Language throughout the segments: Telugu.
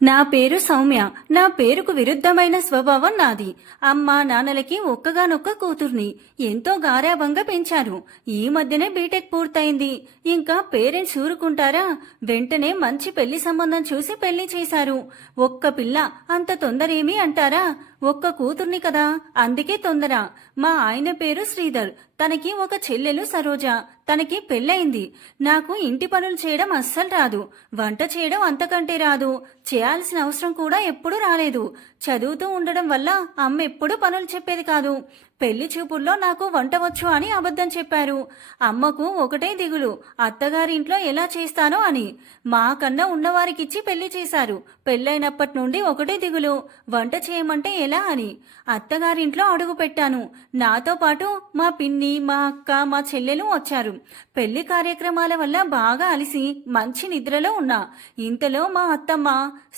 నా పేరు సౌమ్య. నా పేరుకు విరుద్ధమైన స్వభావం నాది. అమ్మా నాన్నలకి ఒక్కగానొక్క కూతుర్ని. ఎంతో గారాబంగా పెంచారు. ఈ మధ్యనే బీటెక్ పూర్తయింది. ఇంకా పేరెంట్స్ ఊరుకుంటారా? వెంటనే మంచి పెళ్లి సంబంధం చూసి పెళ్లి చేశారు. ఒక్క పిల్ల, అంత తొందరేమి అంటారా? ఒక్క కూతుర్ని కదా, అందుకే తొందర. మా ఆయన పేరు శ్రీధర్. తనకి ఒక చెల్లెలు సరోజ. తనకి పెళ్ళయింది. నాకు ఇంటి పనులు చేయడం అస్సలు రాదు. వంట చేయడం అంతకంటే రాదు. చేయాల్సిన అవసరం కూడా ఎప్పుడూ రాలేదు. చదువుతూ ఉండడం వల్ల అమ్మ ఎప్పుడూ పనులు చెప్పేది కాదు. పెళ్లి చూపుల్లో నాకు వంట వచ్చు అని అబద్ధం చెప్పారు. అమ్మకు ఒకటే దిగులు, అత్తగారింట్లో ఎలా చేస్తానో అని. మా కన్నా ఉన్నవారికిచ్చి పెళ్లి చేశారు. పెళ్ళైనప్పటి నుండి ఒకటే దిగులు, వంట చేయమంటే ఎలా అని. అత్తగారింట్లో అడుగు పెట్టాను. నాతో పాటు మా పిన్ని, మా అక్క, మా చెల్లెలు వచ్చారు. పెళ్లి కార్యక్రమాల వల్ల బాగా అలిసి మంచి నిద్రలో ఉన్నా. ఇంతలో మా అత్తమ్మ,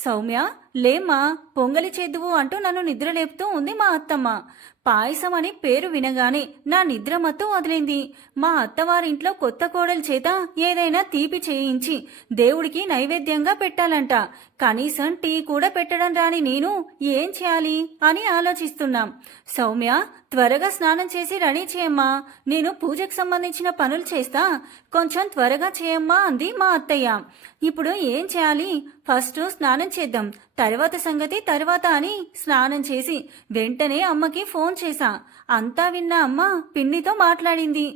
సౌమ్య లేమ్మా, పొంగలి చేద్దువు అంటూ నన్ను నిద్ర లేపుతూ ఉంది మా అత్తమ్మ. పాయసం అని పేరు వినగానే నా నిద్ర మత్తు వదిలింది. మా అత్తవారింట్లో కొత్త కోడల చేత ఏదైనా తీపి చేయించి దేవుడికి నైవేద్యంగా పెట్టాలంట. కనీసం టీ కూడా పెట్టడం రాని నేను ఏం చేయాలి అని ఆలోచిస్తున్నాం. సౌమ్య, త్వరగా స్నానం చేసి రెడీ చేయమ్మా, నేను పూజకు సంబంధించిన పనులు చేస్తా, కొంచెం త్వరగా చేయమ్మా అంది మా అత్తయ్య. ఇప్పుడు ఏం చేయాలి? ఫస్ట్ స్నానం చేద్దాం, తర్వాత సంగతి తర్వాత అని స్నానం చేసి వెంటనే అమ్మకి ఫోన్ చేశా. అంతా విన్న అమ్మ పిన్నితో మాట్లాడింది.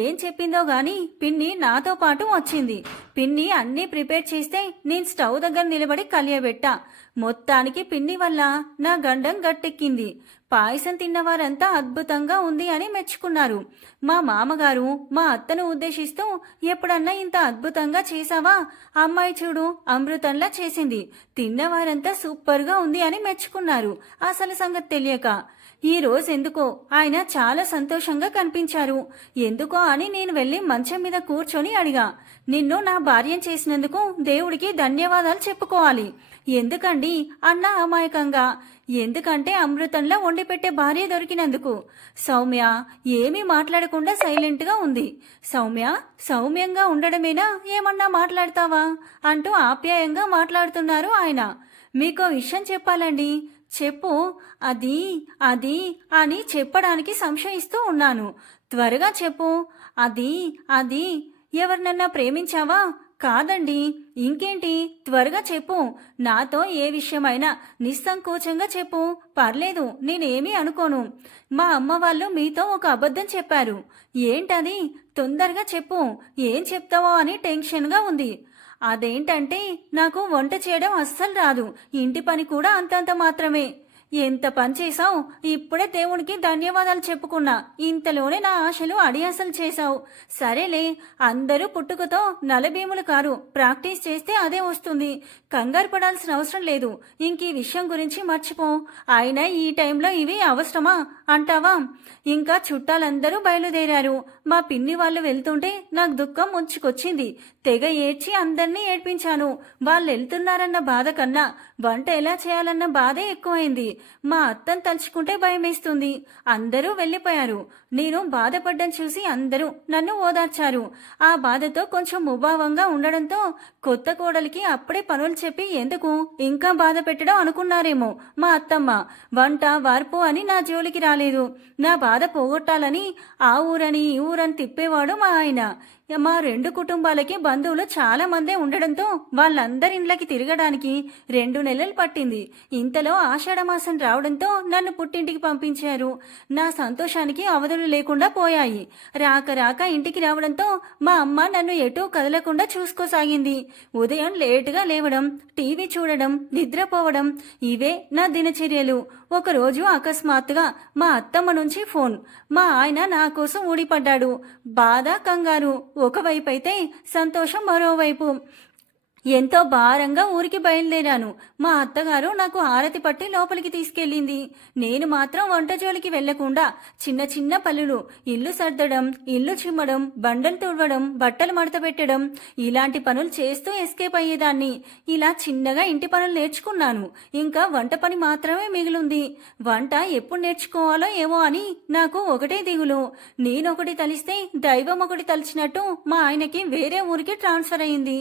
ఏం చెప్పిందో గాని పిన్ని నాతో పాటు వచ్చింది. పిన్ని అన్నీ ప్రిపేర్ చేస్తే నేను స్టవ్ దగ్గర నిలబడి కలియబెట్టా. మొత్తానికి పిన్ని వల్ల నా గండం గట్టెక్కింది. పాయసం తిన్నవారంతా అద్భుతంగా ఉంది అని మెచ్చుకున్నారు. మా మామగారు మా అత్తను ఉద్దేశిస్తూ, ఎప్పుడన్నా ఇంత అద్భుతంగా చేశావా? అమ్మాయి చూడు అమృతంలా చేసింది. తిన్నవారంతా సూపర్గా ఉంది అని మెచ్చుకున్నారు. అసలు సంగతి తెలియక ఈ రోజు ఎందుకో ఆయన చాలా సంతోషంగా కనిపించారు. ఎందుకో అని నేను వెళ్ళి మంచం మీద కూర్చొని అడిగా, నిన్ను నా భార్యం చేసినందుకు దేవుడికి ధన్యవాదాలు చెప్పుకోవాలి. ఎందుకండి అన్న అమాయకంగా. ఎందుకంటే అమృతంలా వండి పెట్టే భార్య దొరికినందుకు. సౌమ్య ఏమీ మాట్లాడకుండా సైలెంట్గా ఉంది. సౌమ్య, సౌమ్యంగా ఉండడమేనా, ఏమన్నా మాట్లాడతావా అంటూ ఆప్యాయంగా మాట్లాడుతున్నారు ఆయన. మీకో విషయం చెప్పాలండి. చెప్పు. అది అది అని చెప్పడానికి సంశయిస్తూ ఉన్నాను. త్వరగా చెప్పు. అది అది ఎవరినన్నా ప్రేమించావా? కాదండి. ఇంకేంటి? త్వరగా చెప్పు. నాతో ఏ విషయమైనా నిస్సంకోచంగా చెప్పు, పర్లేదు, నేనేమీ అనుకోను. మా అమ్మ వాళ్ళు మీతో ఒక అబద్ధం చెప్పారు. ఏంటది? తొందరగా చెప్పు. ఏం చెప్తావో అని టెన్షన్గా ఉంది. అదేంటంటే నాకు వంట చేయడం అస్సలు రాదు. ఇంటి పని కూడా అంతంత మాత్రమే. ఎంత పని చేశావు! ఇప్పుడే దేవునికి ధన్యవాదాలు చెప్పుకున్నా. ఇంతలోనే నా ఆశలు అడియాసలు చేశావు. సరేలే, అందరూ పుట్టుకతో నలభీములు కారు. ప్రాక్టీస్ చేస్తే అదే వస్తుంది. కంగారు పడాల్సిన అవసరం లేదు. ఇంక ఈ విషయం గురించి మర్చిపో. అయినా ఈ టైంలో ఇవి అవసరమా అంటావా? ఇంకా చుట్టాలందరూ బయలుదేరారు. మా పిన్ని వాళ్ళు వెళ్తుంటే నాకు దుఃఖం ముంచుకొచ్చింది. తెగ ఏడ్చి అందరినీ ఏడ్పించాను. వాళ్ళు వెళ్తున్నారన్న బాధ కన్నా వంట ఎలా చేయాలన్న బాధే ఎక్కువైంది. మా అత్తను తలుచుకుంటే భయమేస్తుంది. అందరూ వెళ్ళిపోయారు. నేను బాధపడ్డం చూసి అందరూ నన్ను ఓదార్చారు. ఆ బాధతో కొంచెం ముభావంగా ఉండడంతో కొత్త కోడలికి అప్పుడే పనులు చెప్పి ఎందుకు ఇంకా బాధ పెట్టడం అనుకున్నారేమో మా అత్తమ్మ. వంట వార్పు అని నా జోలికి రాలేదు. నా బాధ పోగొట్టాలని ఆ ఊరని ఈ ఊరని తిప్పేవాడు మా ఆయన. మా రెండు కుటుంబాలకి బంధువులు చాలా మందే ఉండడంతో వాళ్ళందరి ఇండ్లకి తిరగడానికి 2 నెలలు పట్టింది. ఇంతలో ఆషాఢమాసం రావడంతో నన్ను పుట్టింటికి పంపించారు. నా సంతోషానికి అవధులు లేకుండా పోయాయి. రాక రాక ఇంటికి రావడంతో మా అమ్మ నన్ను ఎటూ కదలకుండా చూసుకోసాగింది. ఉదయం లేటుగా లేవడం, టీవీ చూడడం, నిద్రపోవడం, ఇవే నా దినచర్యలు. ఒకరోజు అకస్మాత్తుగా మా అత్తమ్మ నుంచి ఫోన్. మా ఆయన నా కోసం ఊడిపడ్డాడు. బాధ, కంగారు ఒకవైపు అయితే సంతోషం మరోవైపు. ఎంతో భారంగా ఊరికి బయలుదేరాను. మా అత్తగారు నాకు హారతి పట్టి లోపలికి తీసుకెళ్ళింది. నేను మాత్రం వంట జోలికి వెళ్లకుండా చిన్న చిన్న పనులు, ఇల్లు సర్దడం, ఇల్లు చిమ్మడం, బండలు తుడవడం, బట్టలు మడత పెట్టడం, ఇలాంటి పనులు చేస్తూ ఎస్కేప్ అయ్యేదాన్ని. ఇలా చిన్నగా ఇంటి పనులు నేర్చుకున్నాను. ఇంకా వంట పని మాత్రమే మిగిలింది. వంట ఎప్పుడు నేర్చుకోవాలో ఏమో అని నాకు ఒకటే దిగులు. నేనొకటి తలిస్తే దైవం ఒకటి తలిచినట్టు మా ఆయనకి వేరే ఊరికి ట్రాన్స్ఫర్ అయింది.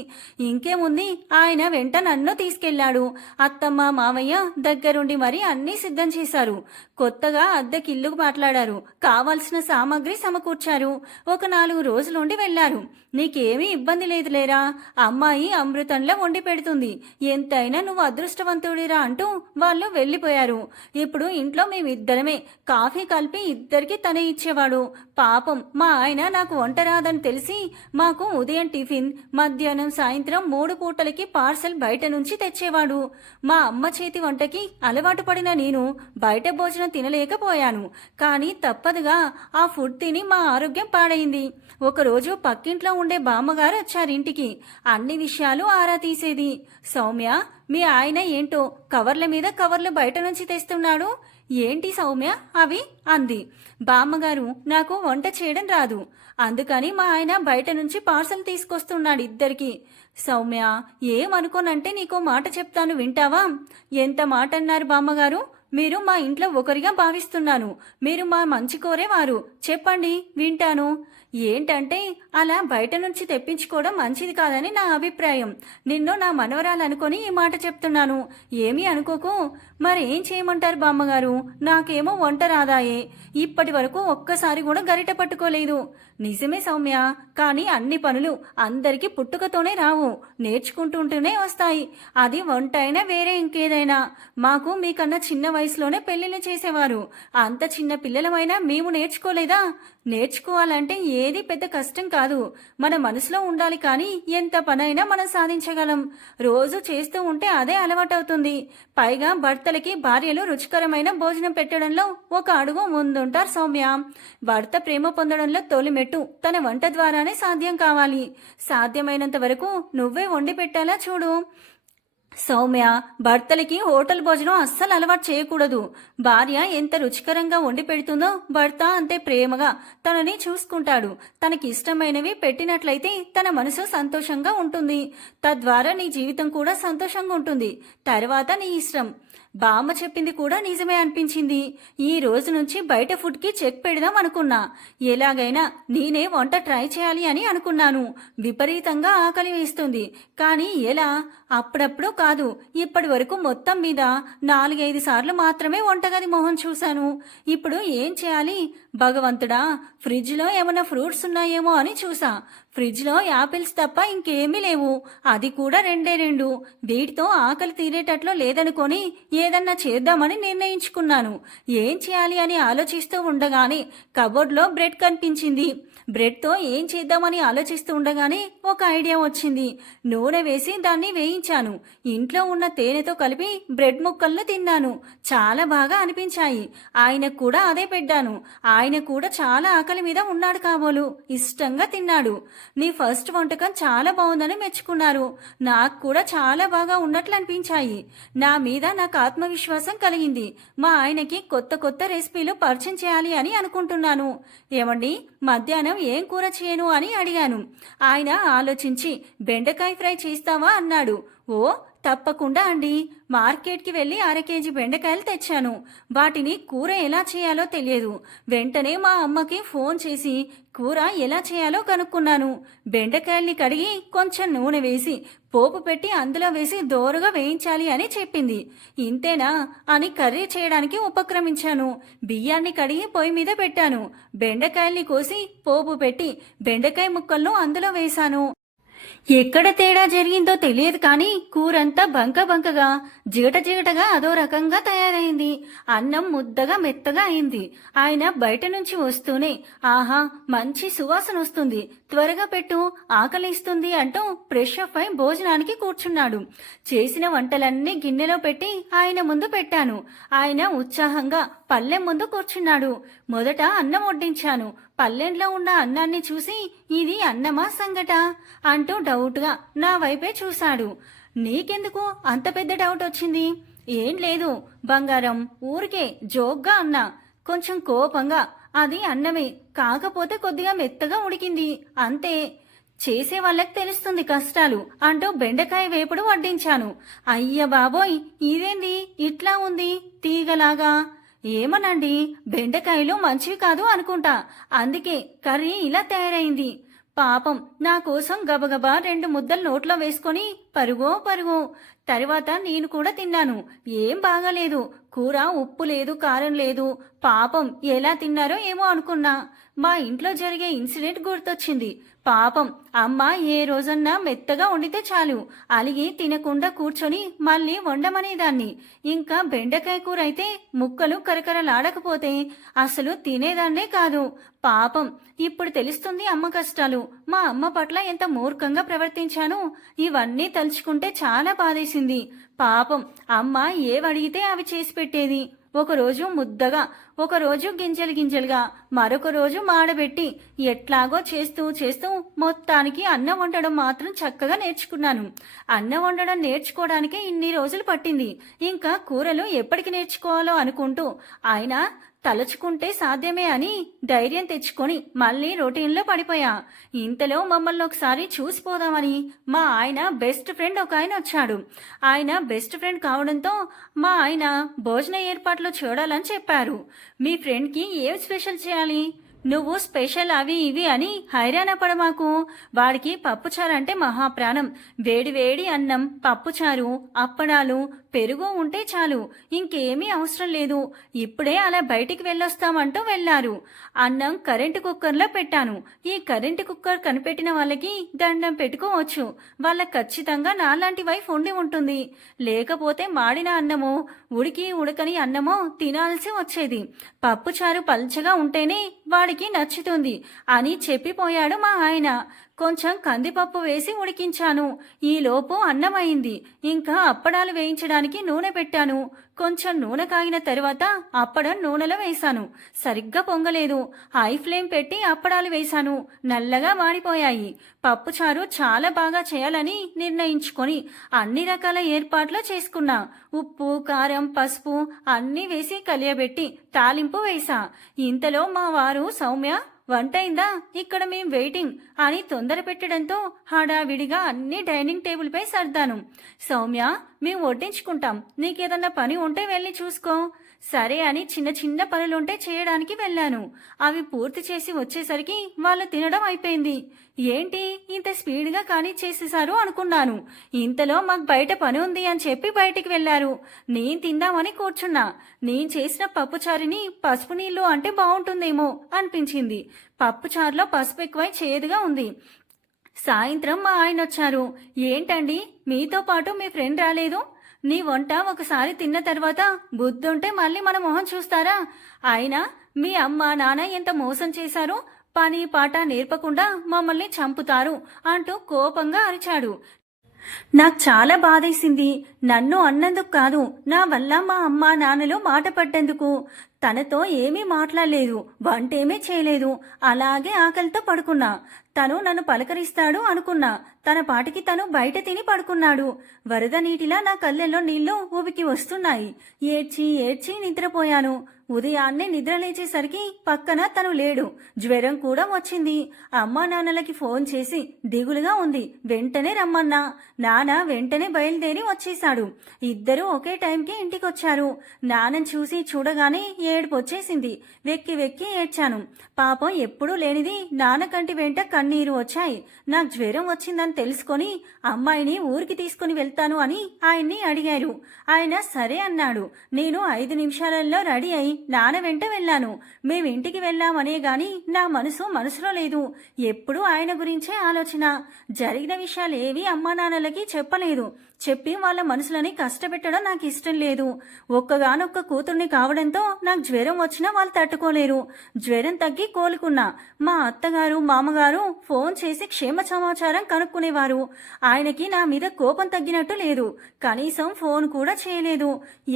ఇంకేముంది, ఉంది. ఆయన వెంట నన్ను తీసుకెళ్లాడు. అత్తమ్మ మావయ్య దగ్గరుండి మరి అన్నీ సిద్ధం చేశారు. కొత్తగా అద్దెకిల్లు మాట్లాడారు. కావాల్సిన సామాగ్రి సమకూర్చారు. ఒక 4 రోజులుండి వెళ్లారు. నీకేమీ ఇబ్బంది లేదులేరా, అమ్మాయి అమృతంలో వండి పెడుతుంది, ఎంతైనా నువ్వు అదృష్టవంతుడిరా అంటూ వాళ్ళు వెళ్ళిపోయారు. ఇప్పుడు ఇంట్లో మేమిద్దరమే. కాఫీ కలిపి ఇద్దరికి తనే ఇచ్చేవాడు. పాపం మా ఆయన నాకు వంట రాదని తెలిసి మాకు ఉదయం టిఫిన్, మధ్యాహ్నం సాయంత్రం 3 పూటలకి పార్సల్ బయట నుంచి తెచ్చేవాడు. మా అమ్మ చేతి వంటకి అలవాటు పడిన నేను బయట భోజనం తినలేకపోయాను. కానీ తప్పదుగా ఆ ఫుడ్ తిని మా ఆరోగ్యం పాడైంది. ఒకరోజు పక్కింట్లో ఉండే బామ్మగారు వచ్చారింటికి. అన్ని విషయాలు ఆరా తీసేది. సౌమ్య, మీ ఆయన ఏంటో కవర్ల మీద కవర్లు బయట నుంచి తెస్తున్నాడు. ఏంటి సౌమ్య అవి అంది. బామ్మగారు, నాకు వంట చేయడం రాదు, అందుకని మా ఆయన బయట నుంచి పార్సల్ తీసుకొస్తున్నాడు ఇద్దరికి. సౌమ్య, ఏమనుకోనంటే నీకో మాట చెప్తాను, వింటావా? ఎంత మాట అన్నారు బామ్మగారు? మీరు మా ఇంట్లో ఒకరిగా భావిస్తున్నాను. మీరు మా మంచి కోరేవారు. చెప్పండి, వింటాను. ఏంటంటే అలా బయట నుంచి తెప్పించుకోవడం మంచిది కాదని నా అభిప్రాయం. నిన్ను నా మనవరాలనుకొని ఈ మాట చెప్తున్నాను. ఏమీ అనుకోకు. మరేం చేయమంటారు బామ్మగారు? నాకేమో వంట రాదాయే. ఇప్పటి వరకు ఒక్కసారి కూడా గరిట పట్టుకోలేదు. నిజమే సౌమ్య, కానీ అన్ని పనులు అందరికీ పుట్టుకతోనే రావు, నేర్చుకుంటుంటూనే వస్తాయి. అది వంట అయినా వేరే ఇంకేదైనా. మాకు మీకన్నా చిన్న వయసులోనే పెళ్లిళ్ళు చేసేవారు. అంత చిన్న పిల్లలమైనా మేము నేర్చుకోలేదా? నేర్చుకోవాలంటే ఏది పెద్ద కష్టం కాదు. మన మనసులో ఉండాలి, కానీ ఎంత పనైనా మనం సాధించగలం. రోజు చేస్తూ ఉంటే అదే అలవాటవుతుంది. పైగా భర్తలకి భార్యలు రుచికరమైన భోజనం పెట్టడంలో ఒక అడుగు ముందుంటారు సౌమ్య. భర్త ప్రేమ పొందడంలో తొలి మెట్టు తన వంట ద్వారానే సాధ్యం కావాలి. సాధ్యమైనంత వరకు నువ్వే వండి పెట్టాలా చూడు. సౌమ్య, భర్తలకి హోటల్ భోజనం అస్సలు అలవాటు చేయకూడదు. భార్య ఎంత రుచికరంగా వండి పెడుతుందో భర్త అంతే ప్రేమగా తనని చూసుకుంటాడు. తనకి ఇష్టమైనవి పెట్టినట్లయితే తన మనసు సంతోషంగా ఉంటుంది. తద్వారా నీ జీవితం కూడా సంతోషంగా ఉంటుంది. తర్వాత నీ ఇష్టం. బామ్మ చెప్పింది కూడా నిజమే అనిపించింది. ఈ రోజు నుంచి బయట ఫుడ్కి చెక్ పెడదాం అనుకున్నా. ఎలాగైనా నేనే వంట ట్రై చేయాలి అని అనుకున్నాను. విపరీతంగా ఆకలి వేస్తుంది, కానీ ఎలా? అప్పుడప్పుడు కాదు, ఇప్పటి వరకు మొత్తం మీద 4-5 సార్లు మాత్రమే వంటగది మొహం చూశాను. ఇప్పుడు ఏం చేయాలి? భగవంతుడా, ఫ్రిడ్జ్లో ఏమైనా ఫ్రూట్స్ ఉన్నాయేమో అని చూసా. ఫ్రిడ్జ్లో యాపిల్స్ తప్ప ఇంకేమీ లేవు. అది కూడా 2 వీటితో ఆకలి తీరేటట్లు లేదనుకొని ఏదన్నా చేద్దామని నిర్ణయించుకున్నాను. ఏం చేయాలి అని ఆలోచిస్తూ ఉండగానే కబోర్డ్లో బ్రెడ్ కనిపించింది. బ్రెడ్తో ఏం చేద్దామని ఆలోచిస్తూ ఉండగానే ఒక ఐడియా వచ్చింది. నూనె వేసి దాన్ని వేయించాను. ఇంట్లో ఉన్న తేనెతో కలిపి బ్రెడ్ ముక్కలను తిన్నాను. చాలా బాగా అనిపించాయి. ఆయనకు కూడా అదే పెట్టాను. ఆయన కూడా చాలా ఆకలి మీద ఉన్నాడు కాబోలు. ఇష్టంగా తిన్నాడు. నీ ఫస్ట్ వంటకం చాలా బాగుందని మెచ్చుకున్నారు. నాకు కూడా చాలా బాగా ఉన్నట్లు అనిపించాయి. నా మీద నాకు ఆత్మవిశ్వాసం కలిగింది. మా ఆయనకి కొత్త కొత్త రెసిపీలు పరిచయం చేయాలి అని అనుకుంటున్నాను. ఏమండి, మధ్యాహ్నం ఏం కూర చేయను అని అడిగాను. ఆయన ఆలోచించి బెండకాయ ఫ్రై చేస్తావా అన్నాడు. ఓ, తప్పకుండా అండి. మార్కెట్కి వెళ్ళి 1/2 కేజీ బెండకాయలు తెచ్చాను. వాటిని కూర ఎలా చేయాలో తెలియదు. వెంటనే మా అమ్మకి ఫోన్ చేసి కూర ఎలా చేయాలో కనుక్కున్నాను. బెండకాయల్ని కడిగి కొంచెం నూనె వేసి పోపు పెట్టి అందులో వేసి దోరగా వేయించాలి అని చెప్పింది. ఇంతేనా అని కర్రీ చేయడానికి ఉపక్రమించాను. బియ్యాన్ని కడిగి పొయ్యి మీద పెట్టాను. బెండకాయల్ని కోసి పోపు పెట్టి బెండకాయ ముక్కలను అందులో వేశాను. ఎక్కడ తేడా జరిగిందో తెలియదు, కానీ కూరంతా బంకగా జిగటగా అదో రకంగా తయారైంది. అన్నం ముద్దగా మెత్తగా అయింది. ఆయన బయట నుంచి వస్తూనే, ఆహా, మంచి సువాసన వస్తుంది, త్వరగా పెట్టు, ఆకలిస్తుంది అంటూ ఫ్రెష్ అప్ అయి భోజనానికి కూర్చున్నాడు. చేసిన వంటలన్నీ గిన్నెలో పెట్టి ఆయన ముందు పెట్టాను. ఆయన ఉత్సాహంగా పళ్ళెం ముందు కూర్చున్నాడు. మొదట అన్నం వడ్డించాను. పల్లెంలో ఉన్న అన్నాన్ని చూసి, ఇది అన్నమా సంగట అంటూ డౌట్గా నా వైపే చూశాడు. నీకెందుకు అంత పెద్ద డౌట్ వచ్చింది? ఏం లేదు బంగారం, ఊరికే జోక్గా అన్నా, కొంచెం కోపంగా. అది అన్నమే, కాకపోతే కొద్దిగా మెత్తగా ఉడికింది అంతే. చేసే వాళ్ళకి తెలుస్తుంది కష్టాలు అంటూ బెండకాయ వేపుడు వడ్డించాను. అయ్య బాబోయ్, ఇదేంది ఇట్లా ఉంది తీగలాగా? ఏమనండి, బెండకాయలు మంచివి కాదు అనుకుంటా, అందుకే కర్రీ ఇలా తయారైంది. పాపం నా కోసం గబగబా 2 ముద్దలు నోట్లో వేసుకొని పరుగో పరుగు. తరువాత నేను కూడా తిన్నాను. ఏం బాగాలేదు. కూర ఉప్పు లేదు, కారం లేదు. పాపం ఎలా తిన్నారో ఏమో అనుకున్నా. మా ఇంట్లో జరిగే ఇన్సిడెంట్ గుర్తొచ్చింది. పాపం అమ్మ ఏ రోజన్నా మెత్తగా వండితే చాలు అలిగి తినకుండా కూర్చొని మళ్ళీ వండమనేదాన్ని. ఇంకా బెండకాయ కూర అయితే ముక్కలు కరకరలాడకపోతే అసలు తినేదాన్నే కాదు. పాపం ఇప్పుడు తెలుస్తుంది అమ్మ కష్టాలు. మా అమ్మ పట్ల ఎంత మూర్ఖంగా ప్రవర్తించాను. ఇవన్నీ తలుచుకుంటే చాలా బాధేసింది. పాపం అమ్మ ఏవడిగితే అవి చేసి పెట్టేది. ఒకరోజు ముద్దగా, ఒకరోజు గింజలు గింజలుగా, మరొక రోజు మాడబెట్టి ఎట్లాగో చేస్తూ చేస్తూ మొత్తానికి అన్నం వండడం మాత్రం చక్కగా నేర్చుకున్నాను. అన్నం వండడం నేర్చుకోవడానికే ఇన్ని రోజులు పట్టింది. ఇంకా కూరలు ఎప్పటికి నేర్చుకోవాలో అనుకుంటూ ఆయన తలుచుకుంటే సాధ్యమే అని ధైర్యం తెచ్చుకొని మళ్ళీ రొటీన్లో పడిపోయా. ఇంతలో మమ్మల్ని ఒకసారి చూసిపోదామని మా ఆయన బెస్ట్ ఫ్రెండ్ ఒక ఆయన వచ్చాడు. ఆయన బెస్ట్ ఫ్రెండ్ కావడంతో మా ఆయన భోజన ఏర్పాట్లు చూడాలని చెప్పారు. మీ ఫ్రెండ్కి ఏం స్పెషల్ చేయాలి, నువ్వు స్పెషల్ అవి ఇవి అని హైరాణ పడమాకు. వాడికి పప్పుచారు అంటే మహాప్రాణం. వేడి వేడి అన్నం, పప్పుచారు, అప్పడాలు, పెరుగు ఉంటే చాలు, ఇంకేమీ అవసరం లేదు. ఇప్పుడే అలా బయటికి వెళ్ళొస్తామంటూ వెళ్లారు. అన్నం కరెంటు కుక్కర్లో పెట్టాను. ఈ కరెంటు కుక్కర్ కనిపెట్టిన వాళ్ళకి దండం పెట్టుకోవచ్చు. వాళ్ళకి ఖచ్చితంగా నాలాంటి వైఫ్ ఉండి ఉంటుంది. లేకపోతే మాడిన అన్నమో ఉడకని అన్నమో తినాల్సి వచ్చేది. పప్పుచారు పల్చగా ఉంటేనే వాడికి నచ్చుతుంది అని చెప్పిపోయాడు మా ఆయన. కొంచెం కందిపప్పు వేసి ఉడికించాను. ఈలోపు అన్నమైంది. ఇంకా అప్పడాలు వేయించడానికి నూనె పెట్టాను. కొంచెం నూనె కాగిన తర్వాత అప్పడం నూనెలో వేశాను. సరిగ్గా పొంగలేదు. హై ఫ్లేమ్ పెట్టి అప్పడాలు వేశాను. నల్లగా మాడిపోయాయి. పప్పుచారు చాలా బాగా చేయాలని నిర్ణయించుకొని అన్ని రకాల ఏర్పాట్లు చేసుకున్నా. ఉప్పు, కారం, పసుపు అన్నీ వేసి కలియబెట్టి తాలింపు వేశా. ఇంతలో మా వారు సౌమ్య వంటైందా, ఇక్కడ మేం వెయిటింగ్ అని తొందర పెట్టడంతో హడావిడిగా అన్ని డైనింగ్ టేబుల్ పై సర్దాను. సౌమ్య, మేము వడ్డించుకుంటాం, నీకేదన్నా పని ఉంటే వెళ్ళి చూసుకో. సరే అని చిన్న చిన్న పనులుంటే చేయడానికి వెళ్ళాను. అవి పూర్తి చేసి వచ్చేసరికి వాళ్ళు తినడం అయిపోయింది. ఏంటి ఇంత స్పీడ్గా కానీ చేసేశారు అనుకున్నాను. ఇంతలో మాకు బయట పని ఉంది అని చెప్పి బయటికి వెళ్లారు. నేను తిందామని కూర్చున్నా. నేను చేసిన పప్పుచారుని పసుపు నీళ్లు అంటే బాగుంటుందేమో అనిపించింది. పప్పుచారులో పసుపు ఎక్కువై చేదుగా ఉంది. సాయంత్రం మా ఆయన వచ్చారు. ఏంటండి, మీతో పాటు మీ ఫ్రెండ్ రాలేదు? నీ వంట ఒకసారి తిన్న తర్వాత బుద్ధుంటే మళ్ళీ మన మొహం చూస్తారా? అయినా మీ అమ్మ నాన్న ఎంత మోసం చేశారో, పని పాట నేర్పకుండా మమ్మల్ని చంపుతారు అంటూ కోపంగా అరిచాడు. నాకు చాలా బాధేసింది. నన్ను అన్నందుకు కాదు, నా వల్ల మా అమ్మ నాన్నలు మాట పడ్డందుకు. తనతో ఏమీ మాట్లాడలేదు, వంటేమీ చేయలేదు. అలాగే ఆకలితో పడుకున్నా. తను నన్ను పలకరిస్తాడు అనుకున్నా. తన పాటికి తను బయట తిని పడుకున్నాడు. వరద నీటిలా నా కళ్ళల్లో నీళ్లు ఊబికి వస్తున్నాయి. ఏడ్చి ఏడ్చి నిద్రపోయాను. ఉదయాన్నే నిద్ర లేచేసరికి పక్కన తను లేడు. జ్వరం కూడా వచ్చింది. అమ్మా నాన్నలకి ఫోన్ చేసి దిగులుగా ఉంది. వెంటనే రమ్మన్నా. నాన్న వెంటనే బయలుదేరి వచ్చేశాడు. ఇద్దరూ ఒకే టైంకి ఇంటికొచ్చారు. నాన్నని చూసి చూడగానే ఏడుపు వచ్చేసింది. వెక్కి వెక్కి ఏడ్చాను. పాపం ఎప్పుడూ లేనిది నాన్న కంటి వెంట కన్నీరు వచ్చాయి. నాకు జ్వరం వచ్చిందని తెలుసుకొని అమ్మాయిని ఊరికి తీసుకుని వెళ్తాను అని ఆయన్ని అడిగారు. ఆయన సరే అన్నాడు. నేను 5 నిమిషాలలో రెడీ అయి నాన్న వెంట వెళ్ళాను. మేమింటికి వెళ్ళామనే గాని నా మనసులో లేదు. ఎప్పుడూ ఆయన గురించే ఆలోచన. జరిగిన విషయాలు ఏవి అమ్మా నాన్నలకి చెప్పలేదు. చెప్పి వాళ్ళ మనసులని కష్టపెట్టడం నాకు ఇష్టం లేదు. ఒక్కగానొక్క కూతుర్ని కావడంతో నాకు జ్వరం వచ్చినా వాళ్ళు తట్టుకోలేరు. జ్వరం తగ్గి కోలుకున్నా. మా అత్తగారు మామగారు ఫోన్ చేసి క్షేమ సమాచారం కనుక్కునేవారు. ఆయనకి నా మీద కోపం తగ్గినట్టు లేదు. కనీసం ఫోన్ కూడా చేయలేదు.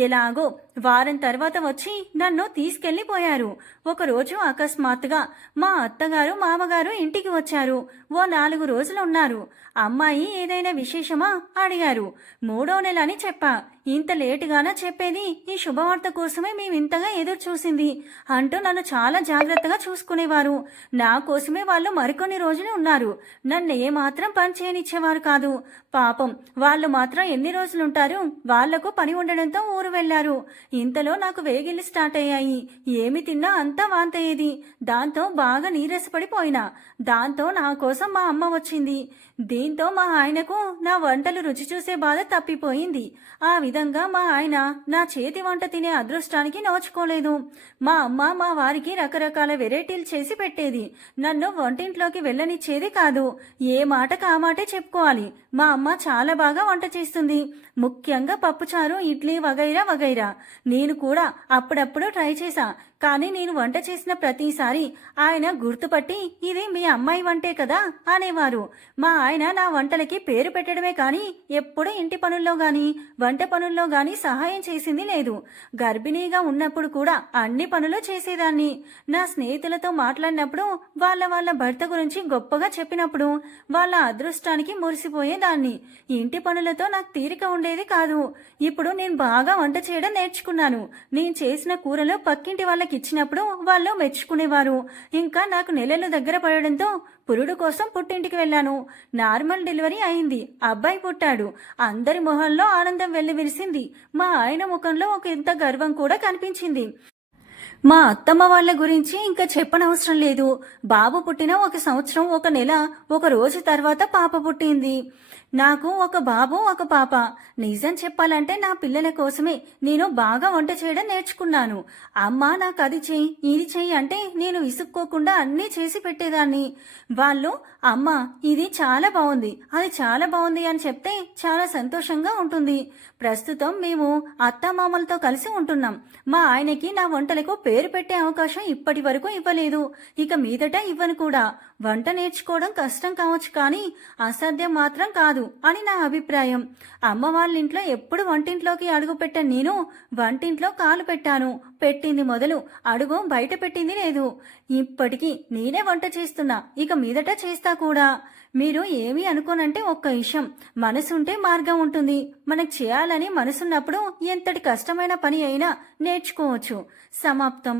ఎలాగో వారం తర్వాత వచ్చి నన్ను తీసుకెళ్లిపోయారు. ఒకరోజు అకస్మాత్తుగా మా అత్తగారు మామగారు ఇంటికి వచ్చారు. ఓ 4 రోజులు ఉన్నారు. అమ్మాయి ఏదైనా విశేషమా అడిగారు. 3వ నెల అని చెప్పా. ఇంత లేటుగానా చెప్పేది? ఈ శుభవార్త కోసమే మేమింతగా ఎదురు చూసింది అంటూ నన్ను చాలా జాగ్రత్తగా చూసుకునేవారు. నా కోసమే వాళ్ళు మరికొన్ని రోజులు ఉన్నారు. నన్ను ఏమాత్రం పని చేయనిచ్చేవారు కాదు. పాపం వాళ్ళు మాత్రం ఎన్ని రోజులుంటారు? వాళ్లకు పని ఉండడంతో ఊరు వెళ్లారు. ఇంతలో నాకు వేగిళ్ళు స్టార్ట్ అయ్యాయి. ఏమి తిన్నా అంతా వాంతయ్యేది. దాంతో బాగా నీరసపడిపోయినా. దాంతో నా కోసం మా అమ్మ వచ్చింది. దీంతో మా ఆయనకు నా వంటలు రుచి చూసే బాధ తప్పిపోయింది. ఆ విధంగా మా ఆయన నా చేతి వంట తినే అదృష్టానికి నోచుకోలేదు. మా అమ్మ మా వారికి రకరకాల వెరైటీలు చేసి పెట్టేది. నన్ను వంటింట్లోకి వెళ్ళనిచ్చేది కాదు. ఏ మాటకు ఆ మాటే చెప్పుకోవాలి. మా అమ్మ చాలా బాగా వంట చేస్తుంది. ముఖ్యంగా పప్పుచారు, ఇడ్లీ వగైరా వగైరా. నేను కూడా అప్పుడప్పుడు ట్రై చేశా. కానీ నేను వంట చేసిన ప్రతిసారి ఆయన గుర్తుపట్టి ఇది మీ అమ్మాయి వంటే కదా అనేవారు. మా ఆయన నా వంటలకి పేరు పెట్టడమే కానీ ఎప్పుడూ ఇంటి పనుల్లో గాని వంట పనుల్లో గాని సహాయం చేసింది లేదు. గర్భిణీగా ఉన్నప్పుడు కూడా అన్ని పనులు చేసేదాన్ని. నా స్నేహితులతో మాట్లాడినప్పుడు వాళ్ళ భర్త గురించి గొప్పగా చెప్పినప్పుడు వాళ్ళ అదృష్టానికి మురిసిపోయేదాన్ని. ఇంటి పనులతో నాకు తీరిక ఉండేది కాదు. ఇప్పుడు నేను బాగా వంట చేయడం నేర్చుకున్నాను. నేను చేసిన కూరలు పక్కింటి వాళ్ళకి ఇచ్చినప్పుడు వాళ్ళు మెచ్చుకునేవారు. ఇంకా నాకు నెలలు దగ్గర పడడంతో పురుడు కోసం పుట్టింటికి వెళ్ళాను. నార్మల్ డెలివరీ అయింది. అబ్బాయి పుట్టాడు. అందరి మొహంలో ఆనందం వెల్లివిరిసింది. మా ఆయన ముఖంలో ఒక ఇంత గర్వం కూడా కనిపించింది. మా అత్తమ్మ వాళ్ళ గురించి ఇంకా చెప్పనవసరం లేదు. బాబు పుట్టిన 1 సంవత్సరం 1 నెల 1 రోజు తర్వాత పాప పుట్టింది. నాకు ఒక బాబు ఒక పాప. నిజం చెప్పాలంటే నా పిల్లల కోసమే నేను బాగా వంట చేయడం నేర్చుకున్నాను. అమ్మ నాకు అది చెయ్యి ఇది చెయ్యి అంటే నేను విసుక్కోకుండా అన్నీ చేసి పెట్టేదాన్ని. వాళ్ళు అమ్మ ఇది చాలా బాగుంది అది చాలా బాగుంది అని చెప్తే చాలా సంతోషంగా ఉంటుంది. ప్రస్తుతం మేము అత్తమామలతో కలిసి ఉంటున్నాం. మా ఆయనకి నా వంటలకు పేరు పెట్టే అవకాశం ఇప్పటి వరకు ఇవ్వలేదు. ఇక మీదట ఇవ్వను కూడా. వంట నేర్చుకోవడం కష్టం కావచ్చు కానీ అసాధ్యం మాత్రం కాదు అని నా అభిప్రాయం. అమ్మ వాళ్ళ ఇంట్లో ఎప్పుడు వంటింట్లోకి అడుగు పెట్టాను. నేను వంటింట్లో కాలు పెట్టాను. పెట్టింది మొదలు అడుగు బయట పెట్టింది లేదు. ఇప్పటికీ నేనే వంట చేస్తున్నా. ఇక మీదట చేస్తా కూడా. మీరు ఏమీ అనుకోనంటే ఒక్క విషయం, మనసుంటే మార్గం ఉంటుంది. మనకు చేయాలని మనసున్నప్పుడు ఎంతటి కష్టమైన పని అయినా నేర్చుకోవచ్చు. సమాప్తం.